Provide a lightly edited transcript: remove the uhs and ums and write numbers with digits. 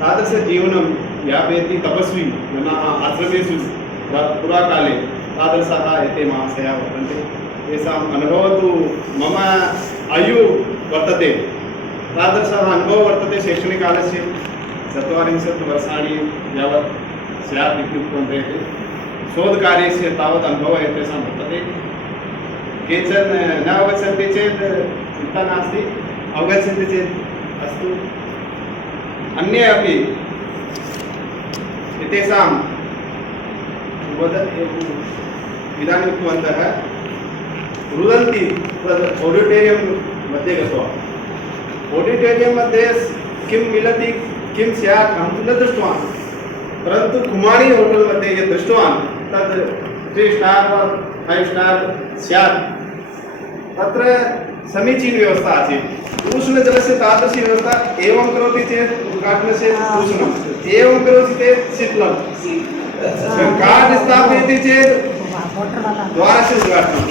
तादृशजीवनं यापयति तपस्वी नाम आश्रमेषु पुराकाले तादृशाः एते महाशयाः वर्तन्ते। तेषाम् अनुभवः तु मम आयु वर्तते, तादृशः अनुभवः वर्तते शैक्षणिककालस्य 40 वर्षाणि यावत् स्यात् इत्युक्तवन्तः ते। शोधकार्यस्य तावत् अनुभवः एतेषां वर्तते। केचन न अवगच्छन्ति चेत् चिन्ता नास्ति, अवगच्छन्ति चेत् अस्तु। अन्ये अपि एतेषां इदानीम् उक्तवन्तः रुदन्ति तद् ऑडिटोरियं मध्ये गत्वा। ऑडिटोरियं मध्ये किं मिलति किं स्यात् अहं तु न दृष्टवान्, परन्तु कुमारी होटल् मध्ये यत् दृष्टवान् तद् 3 स्टार् वा 5 स्टार् स्यात्। तत्र समीचीन व्यवस्था आसीत्। उष्णजलस्य तादृशी व्यवस्था एवं करोति चेत् उद्घाटनस्य उष्णम्, एवं करोति चेत् शीतलं, कार्ड् स्थापयति चेत् द्वारस्य उद्घाटनम्।